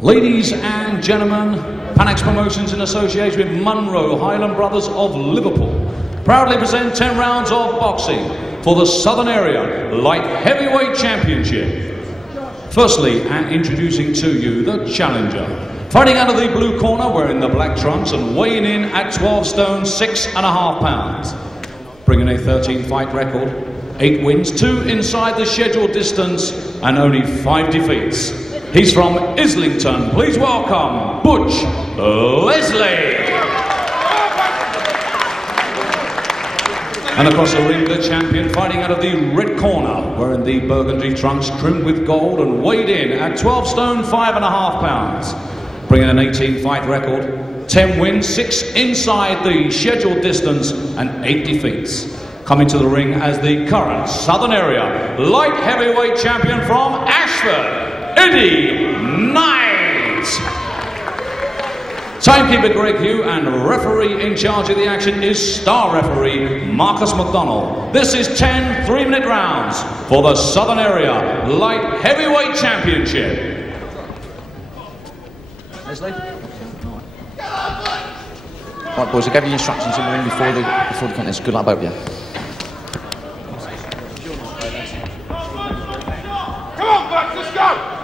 Ladies and gentlemen, Panex Promotions in association with Munro Highland Brothers of Liverpool proudly present 10 rounds of boxing for the Southern Area Light Heavyweight Championship. Firstly, and introducing to you the challenger. Fighting out of the blue corner, wearing the black trunks and weighing in at 12 stone 6.5 pounds. Bringing a 13-fight record, 8 wins, 2 inside the scheduled distance, and only 5 defeats. He's from Islington. Please welcome Butch Leslie. And across the ring, the champion, fighting out of the red corner, wearing the burgundy trunks trimmed with gold and weighed in at 12 stone 5.5 pounds. Bringing an 18-fight record, 10 wins, 6 inside the scheduled distance, and 8 defeats. Coming to the ring as the current Southern Area Light Heavyweight Champion from Ashford, Eddie Knight. Timekeeper Greg Hugh and referee in charge of the action is star referee Marcus McDonald. This is 10 3-minute rounds for the Southern Area Light Heavyweight Championship. Leslie? Right, boys, I gave you instructions in the ring before the contest. Good luck, both of you. Come on, Butch, let's go!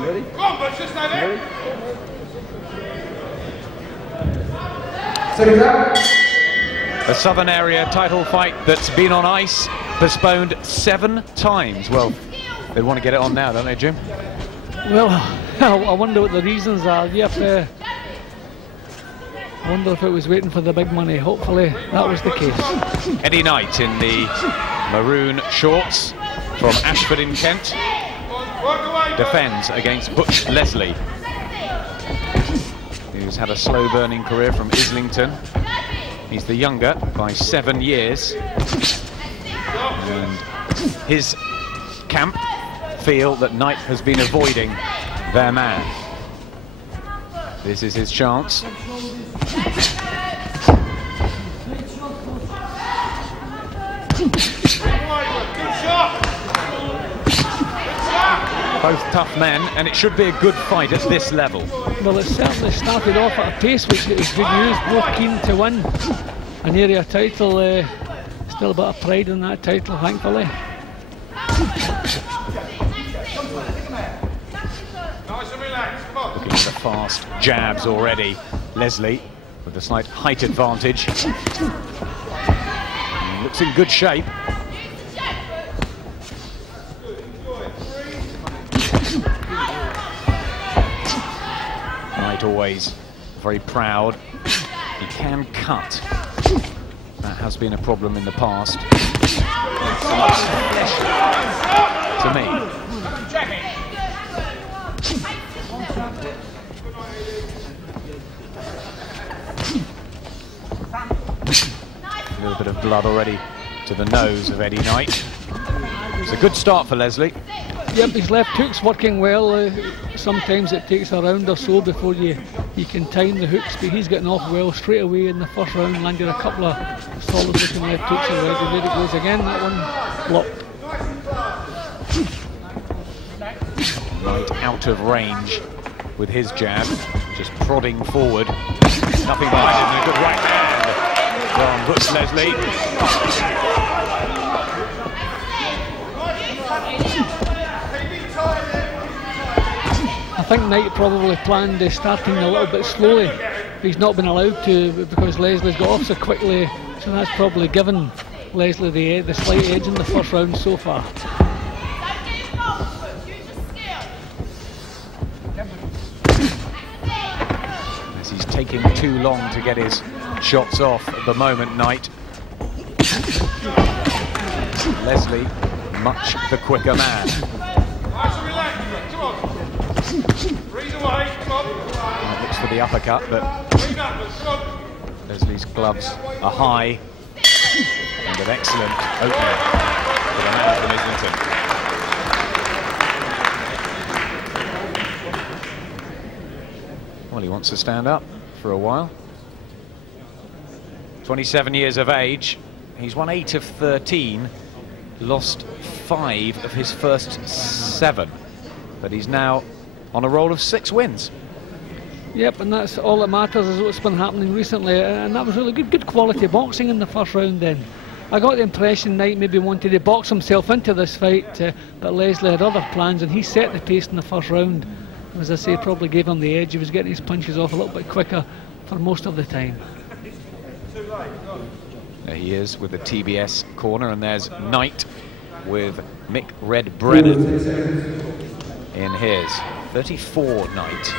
Ready? Come on, Butch, let's stay there. The Southern Area title fight that's been on ice, postponed 7 times. Well, they want to get it on now, don't they, Jim? Well, I wonder what the reasons are. I wonder if it was waiting for the big money. Hopefully that was the case. Eddie Knight in the maroon shorts from Ashford in Kent defends against Butch Leslie, who's had a slow burning career from Islington. He's the younger by 7 years, and his camp feel that Knight has been avoiding their man. This is his chance. Both tough men, and it should be a good fight at this level. Well, it certainly started off at a pace which is good news. Both keen to win an area title. Still a bit of pride in that title, thankfully. Looking at the fast jabs already. Leslie with a slight height advantage. Looks in good shape. Knight always very proud. He can cut. That has been a problem in the past. To me. A little bit of blood already to the nose of Eddie Knight. It's a good start for Leslie. Yep, his left hook's working well. Sometimes it takes a round or so before you can time the hooks, but he's getting off well straight away in the first round, landed a couple of solid looking left hooks already. There it goes again, that one blocked. Knight out of range with his jab, just prodding forward. Nothing behind it, and a good right hand from Butch Leslie. I think Knight probably planned starting a little bit slowly. He's not been allowed to because Leslie's got off so quickly, so that's probably given Leslie the slight edge in the first round so far. As he's taking too long to get his shots off at the moment, Knight. Leslie, much the quicker man. Looks for the uppercut, but Leslie's gloves are high, and an excellent opening for the man from Islington. Well, he wants to stand up for a while. 27 years of age. He's won 8 of 13 lost 5 of his first 7, but he's now on a roll of 6 wins. Yep, and that's all that matters, is what's been happening recently, and that was really good quality boxing in the first round then. I got the impression Knight maybe wanted to box himself into this fight, but Leslie had other plans, and he set the pace in the first round. As I say, probably gave him the edge. He was getting his punches off a little bit quicker for most of the time. There he is with the TBS corner, and there's Knight with Mick Red Brennan in his 34 Knight.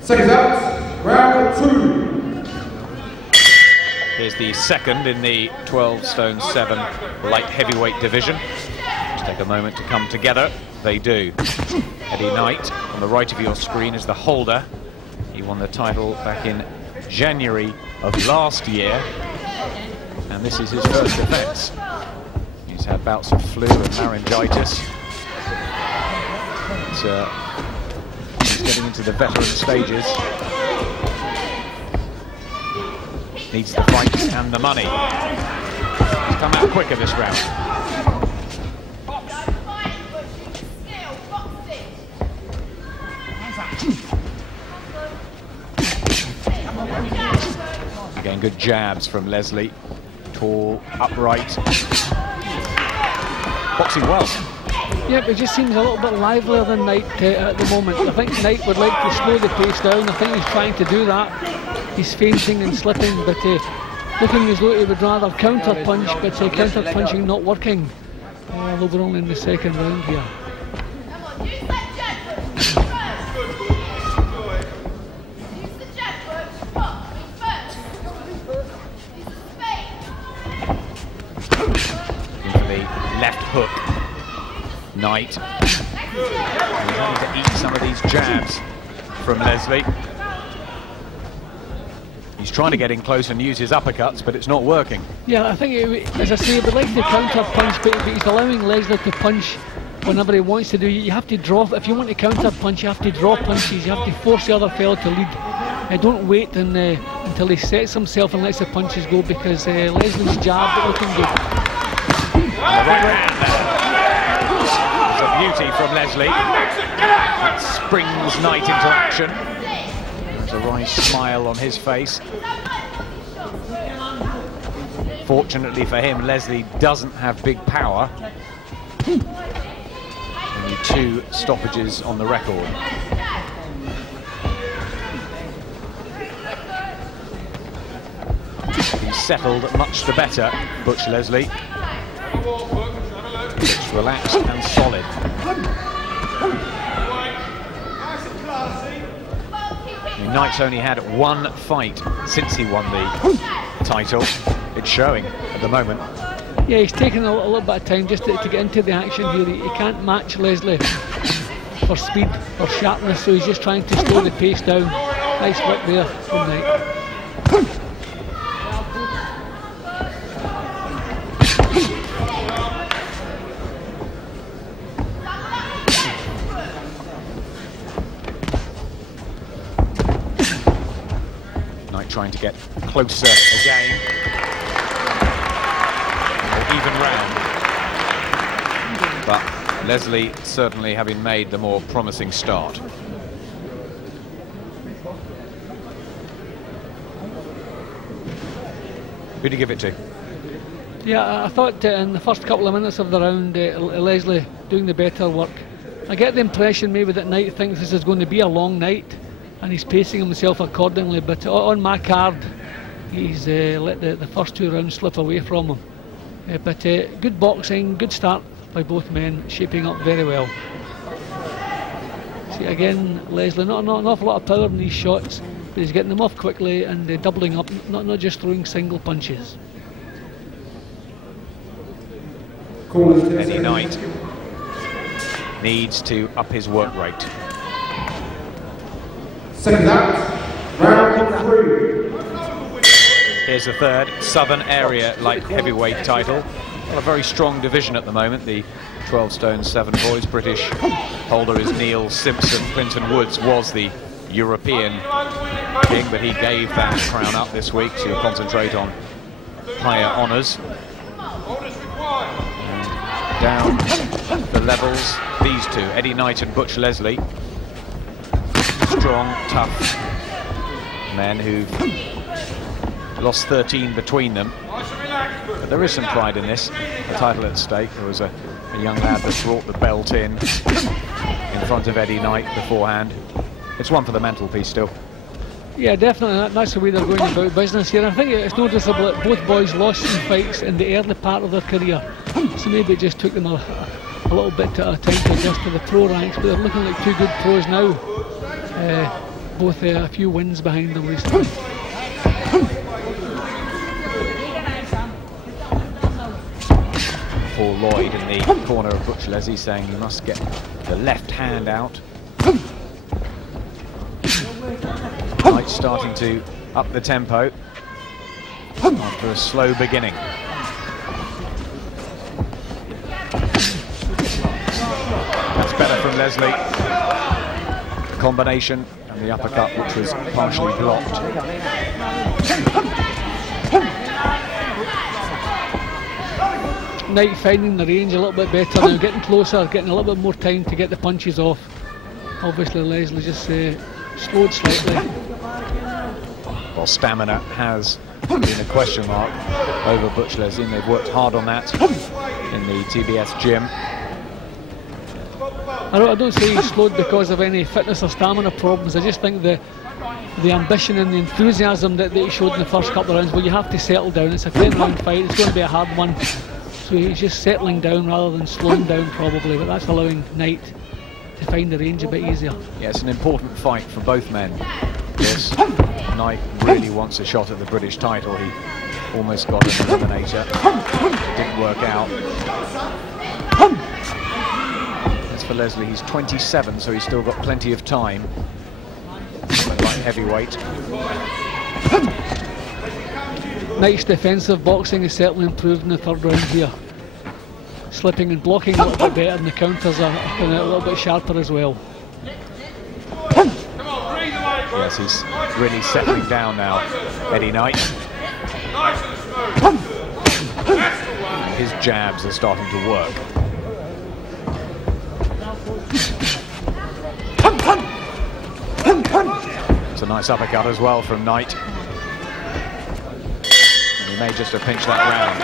Seconds out, round 2. Here's the second in the 12 stone 7 light heavyweight division. Just take a moment to come together. They do. Eddie Knight on the right of your screen is the holder. He won the title back in January of last year, and this is his first defense. He's had bouts of flu and laryngitis. But, he's getting into the veteran stages. Needs the fight and the money. He's come out quicker this round. Again, good jabs from Leslie. Tall, upright. Boxing well. Yep, it just seems a little bit livelier than Knight at the moment. I think Knight would like to slow the pace down. I think he's trying to do that. He's feinting and slipping, but looking as though he would rather counter-punch, but counter-punching not working. Although we're only in the second round here. Left hook. Knight. He's having to eat some of these jabs from Leslie. He's trying to get in close and use his uppercuts, but it's not working. Yeah, I think, as I say, he would like to counter-punch, but he's allowing Leslie to punch whenever he wants to do. You have to draw. If you want to counter-punch, you have to draw punches. You have to force the other fellow to lead. Don't wait until he sets himself and lets the punches go, because Leslie's jab is looking good. The right hand there. It's a beauty from Leslie. That springs Knight into action. There's a wry smile on his face. Fortunately for him, Leslie doesn't have big power. Only 2 stoppages on the record. He's settled much the better, Butch Leslie. Looks relaxed and solid. Knight's only had 1 fight since he won the title. It's showing at the moment. Yeah, he's taking a little bit of time just to get into the action here. He can't match Leslie for speed or sharpness, so he's just trying to slow the pace down. Nice work there from Knight. Trying to get closer again. Even round. But Leslie certainly having made the more promising start. Who do you give it to? Yeah, I thought in the first couple of minutes of the round, Leslie doing the better work. I get the impression maybe that Knight thinks this is going to be a long night, and he's pacing himself accordingly, but on my card he's let the first 2 rounds slip away from him. But good boxing, good start by both men, shaping up very well. See again, Leslie, not an awful lot of power in these shots, but he's getting them off quickly and doubling up, not just throwing single punches. Eddie Knight needs to up his work rate. Second out, round 3. Here's the third Southern Area light heavyweight title. Well, a very strong division at the moment. The 12 stone 7 boys. British holder is Neil Simpson. Clinton Woods was the European king, but he gave that crown up this week to concentrate on higher honours. And down the levels, these two, Eddie Knight and Butch Leslie. Strong, tough men who've lost 13 between them. But there is some pride in this. The title at stake. There was a young lad that brought the belt in front of Eddie Knight beforehand. It's one for the mantelpiece still. Yeah, definitely. That's the way they're going about business here. I think it's noticeable that both boys lost some fights in the early part of their career, so maybe it just took them a little bit of time to adjust to the pro ranks, but they're looking like two good pros now. Both a few wins behind them recently. Paul Lloyd in the corner of Butch Leslie saying he must get the left hand out. Knight starting to up the tempo after a slow beginning. That's better from Leslie. The combination and the uppercut, which was partially blocked. Knight finding the range a little bit better now, getting closer, getting a little bit more time to get the punches off. Obviously Leslie just slowed slightly. Well, stamina has been a question mark over Butch Leslie, and they've worked hard on that in the TBS gym. I don't say he slowed because of any fitness or stamina problems. I just think the ambition and the enthusiasm that he showed in the first couple of rounds, well, you have to settle down. It's a 10-round fight, it's going to be a hard one. So he's just settling down rather than slowing down probably, but that's allowing Knight to find the range a bit easier. Yeah, it's an important fight for both men. Yes, Knight really wants a shot at the British title. He almost got an eliminator. It didn't work out. As for Leslie, he's 27, so he's still got plenty of time. Light heavyweight. Knight's defensive boxing is certainly improved in the third round here. Slipping and blocking a little bit better, and the counters are kind of a little bit sharper as well. Yes, he's really settling down now, Eddie Knight. His jabs are starting to work. It's a nice uppercut as well from Knight. And he may just have pinched that round.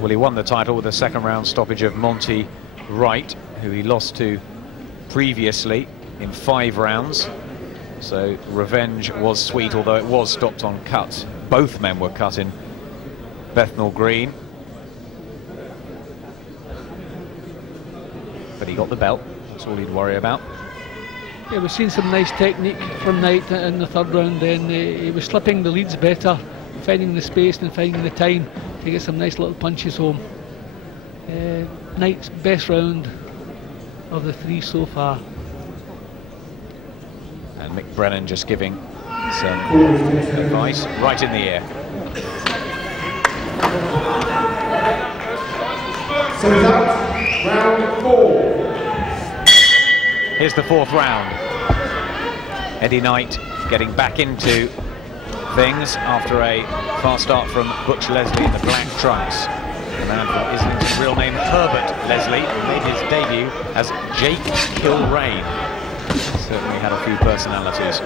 Well, he won the title with a second round stoppage of Monty Wright, who he lost to previously in 5 rounds. So revenge was sweet, although it was stopped on cut. Both men were cut in Bethnal Green. But he got the belt, that's all he'd worry about. Yeah, we've seen some nice technique from Knight in the third round. Then he was slipping the leads better, finding the space and finding the time to get some nice little punches home. Knight's best round of the 3 so far. And Mick Brennan just giving some advice right in the air. So that's round 4. Here's the 4th round. Eddie Knight getting back into things after a fast start from Butch Leslie in the black trunks. The man from Islington, real name Herbert Leslie, made his debut as Jake Kilrain. Certainly had a few personalities.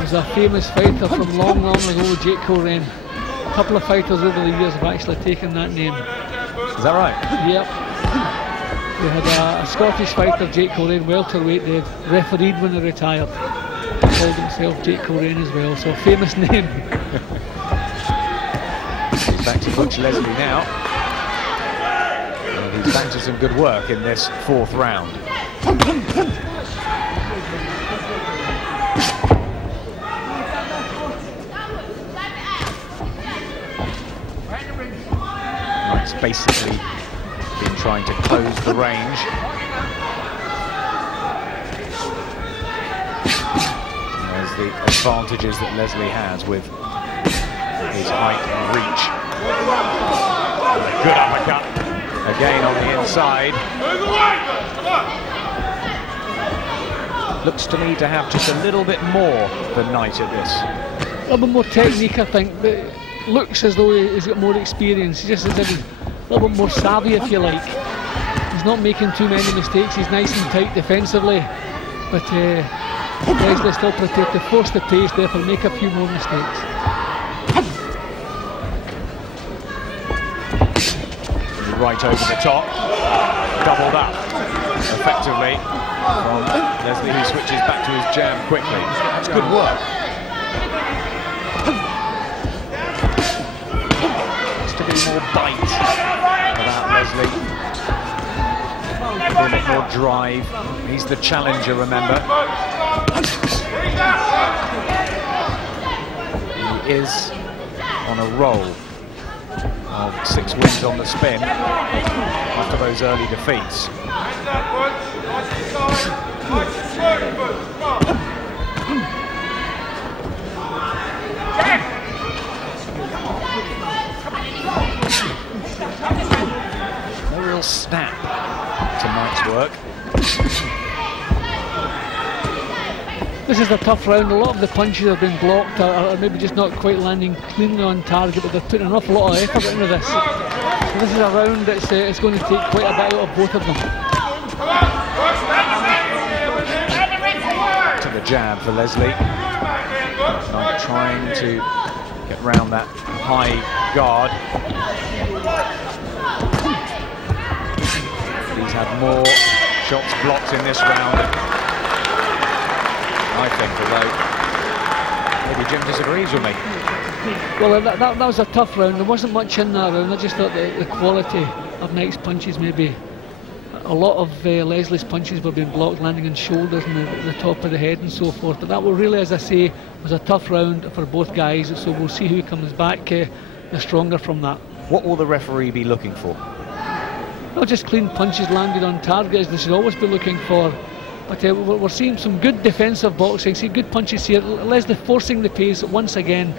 He's a famous fighter from long ago, Jake Kilrain. A couple of fighters over the years have actually taken that name. Is that right? Yep. We had a Scottish fighter, Jake Kilrain, welterweight, they refereed when he retired. He called himself Jake Kilrain as well, so famous name. He's back to Butch Leslie now. And he's back to some good work in this 4th round. Knight's basically been trying to close the range. And there's the advantages that Leslie has with his height and reach. Good uppercut. Again on the inside. looks to me to have just a little bit more than Knight at this. A little bit more technique, I think, but it looks as though he's got more experience. He just is a little bit more savvy, if you like. He's not making too many mistakes. He's nice and tight defensively, but Leslie still prepared to force the pace, therefore make a few more mistakes. Right over the top, doubled up effectively from Leslie, who switches back to his jab quickly. That's good work. Has to be more bite about Leslie. A little bit more drive. He's the challenger, remember. He is on a roll of 6 wins on the spin after those early defeats. No real snap to Knight's work. This is a tough round. A lot of the punches have been blocked or maybe just not quite landing cleanly on target, but they're putting an awful lot of effort into this. So this is a round that's it's going to take quite a bit out of both of them. To the jab for Leslie. Knight trying to get round that high guard. He's had more shots blocked in this round, I think, although maybe Jim disagrees with me. Well, that was a tough round. There wasn't much in that round. I just thought the quality of Knight's punches, maybe a lot of Leslie's punches were being blocked, landing on shoulders and the top of the head and so forth. But that was really, as I say, was a tough round for both guys. So we'll see who comes back the stronger from that. What will the referee be looking for? Not just clean punches landed on target, as they should always be looking for. But we're seeing some good defensive boxing, see good punches here. Leslie forcing the pace once again.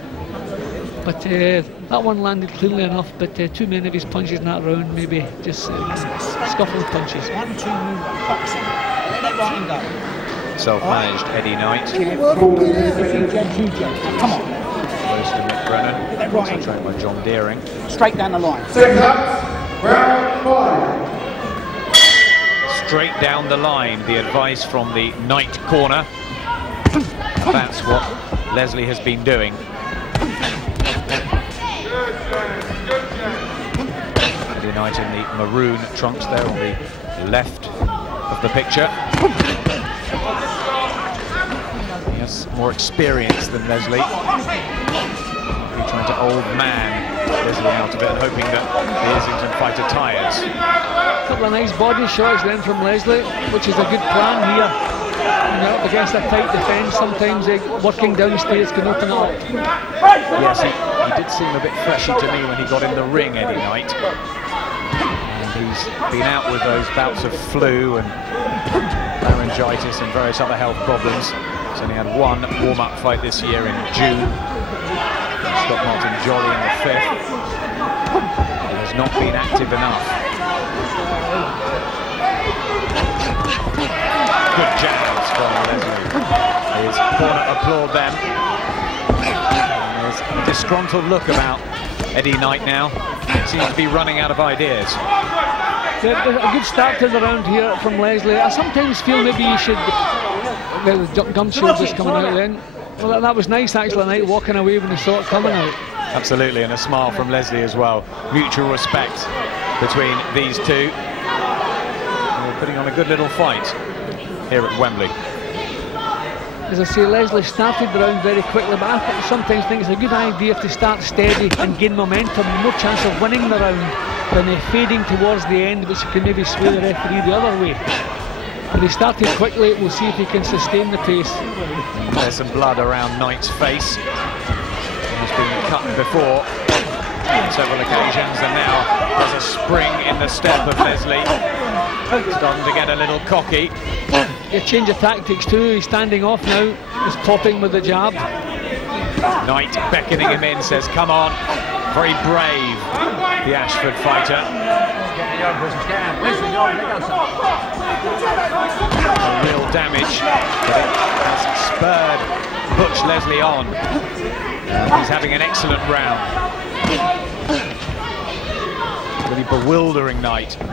But that one landed cleanly enough, but too many of his punches in that round, maybe just scuffling punches. 1, 2, boxing. Let it right and go. Self-managed Eddie Knight. Come on. Close to Mick Brennan. Get that right Also trained by John Deering. Straight down the line. Second up, round 5. Straight down the line, the advice from the Knight corner. That's what Leslie has been doing. Eddie Knight in the maroon trunks there on the left of the picture. He has more experience than Leslie. He's trying to old man Leslie out a bit, hoping that the Islington fighter tires. A couple of nice body shots then from Leslie, which is a good plan here. You know, up against a tight defence, sometimes working downstairs can open it up. Yes, he did seem a bit freshy to me when he got in the ring, Eddie Knight. And he's been out with those bouts of flu and laryngitis and various other health problems. He's only had one warm-up fight this year in June. Scott Martin Jolly in the 5th. He has not been active enough. Good jabs from Leslie. His corner applaud them. There's a disgruntled look about Eddie Knight now. Seems to be running out of ideas. Yeah, a good start to the round here from Leslie. I sometimes feel maybe you should... The gum shoulders coming out then. Well, that was nice actually, Knight walking away when he saw it coming out. Absolutely, and a smile from Leslie as well. Mutual respect between these two. We're putting on a good little fight here at Wembley. As I say, Leslie started the round very quickly, but I sometimes think it's a good idea to start steady and gain momentum. More chance of winning the round than fading towards the end, which can maybe sway the referee the other way. But he started quickly. We'll see if he can sustain the pace. There's some blood around Knight's face. He's been cut before on several occasions, and now there's a spring in the step of Leslie. Starting to get a little cocky. A change of tactics too. He's standing off now. He's popping with the jab. Knight beckoning him in, says, come on. Very brave, the Ashford fighter. A real damage, but it has spurred Butch Leslie on. He's having an excellent round. Really bewildering night. A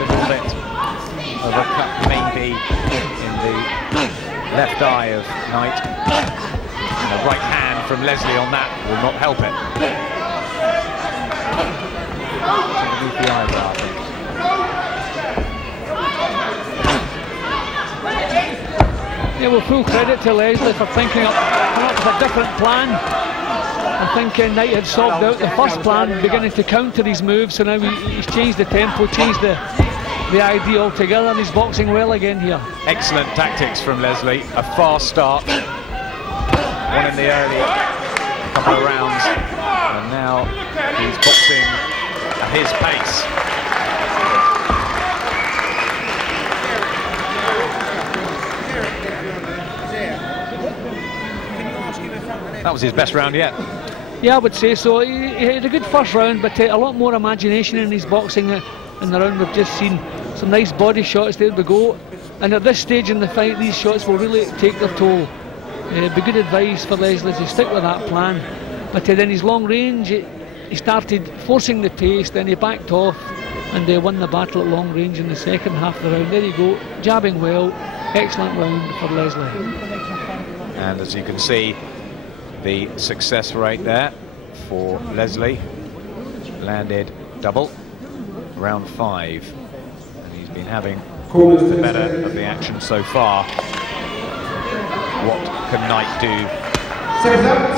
little bit of a cut maybe in the left eye of Knight. And the right hand from Leslie on that will not help it. Underneath the eyebrow, I think. Yeah, well, full credit to Leslie for thinking up with a different plan. I think Knight had solved out the first plan, beginning to counter his moves, so now he's changed the tempo, changed the idea altogether, and he's boxing well again here. Excellent tactics from Leslie, a fast start, one in the early couple of rounds, and now he's boxing at his pace. That was his best round yet. Yeah, I would say so. He had a good first round, but a lot more imagination in his boxing in the round we've just seen. Some nice body shots, there we go. And at this stage in the fight, these shots will really take their toll. Be good advice for Leslie to stick with that plan. But then his long range, he started forcing the pace, then he backed off and they won the battle at long range in the second half of the round. There you go, jabbing well, excellent round for Leslie. And as you can see, the success rate there for Leslie, landed double, round 5, and he's been having the better of the action so far. What can Knight do?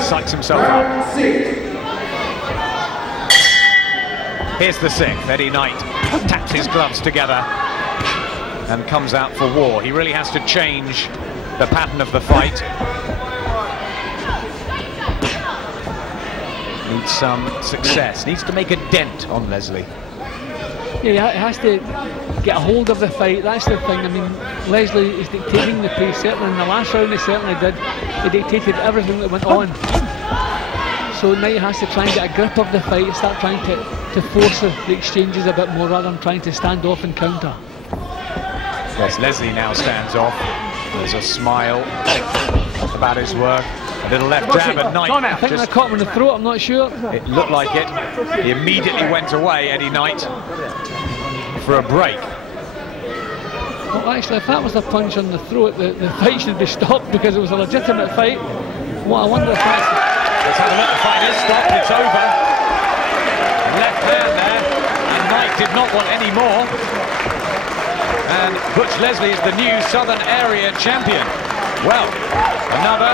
Psychs himself up. Here's the 6th. Eddie Knight taps his gloves together and comes out for war. He really has to change the pattern of the fight. Needs some success, needs to make a dent on Leslie. Yeah, he has to get a hold of the fight, that's the thing. I mean, Leslie is dictating the pace, certainly in the last round he certainly did. He dictated everything that went on. So Knight has to try and get a grip of the fight, start trying to force the exchanges a bit more rather than trying to stand off and counter. Yes, Leslie now stands off. There's a smile about his work. A little left jab at Knight. I think I caught him in the throat, I'm not sure. It looked like it. He immediately went away, Eddie Knight, for a break. Well, actually, if that was a punch on the throat, the fight should be stopped because it was a legitimate fight. Well, I wonder if that's... Let's have a look. The fight is stopped. It's over. Left hand there, and Knight did not want any more. And Butch Leslie is the new Southern Area champion. Well, another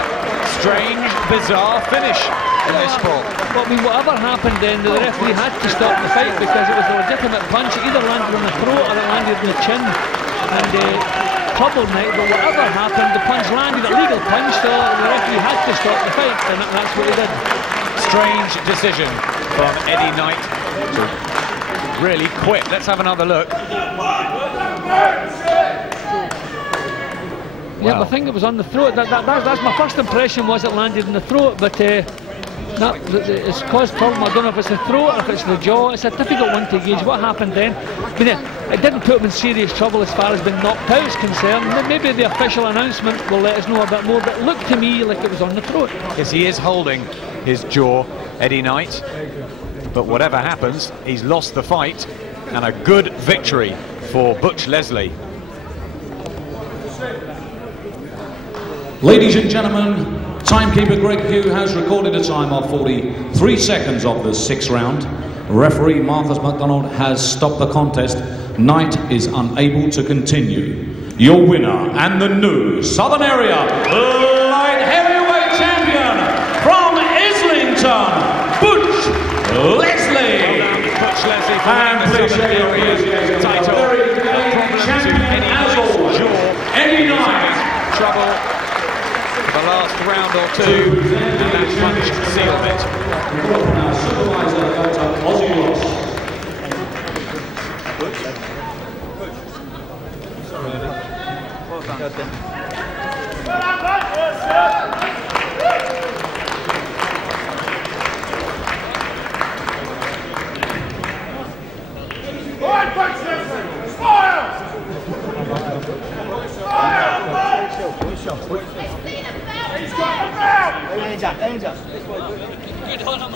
strange, bizarre finish in this sport. Well, I mean, whatever happened then, the referee had to stop the fight because it was a legitimate punch. It either landed on the throat or it landed on the chin. And troubled Knight, but whatever happened, the punch landed, a legal punch, so the referee had to stop the fight, and that's what he did. Strange Decision from Eddie Knight to really quit. Let's have another look. Yeah, wow. I think it was on the throat. That's my first impression, was it landed in the throat, but it's caused problem. I don't know if it's the throat or if it's the jaw. It's a difficult one to gauge. What happened then? I mean, it didn't put him in serious trouble as far as being knocked out is concerned. Maybe the official announcement will let us know a bit more, but it looked to me like it was on the throat. Yes, he is holding his jaw, Eddie Knight, but whatever happens, he's lost the fight, and a good victory for Butch Leslie. Ladies and gentlemen, timekeeper Greg Hugh has recorded a time of 43 seconds of the 6th round. Referee Marcus McDonald has stopped the contest. Knight is unable to continue. Your winner and the new Southern Area Light Heavyweight Champion from Islington, Butch Leslie. Butch Leslie for winning the Southern Area title. Eddie Knight. Trouble the last round or two, and that punch sealed it. Hands up, hands up. Good on him,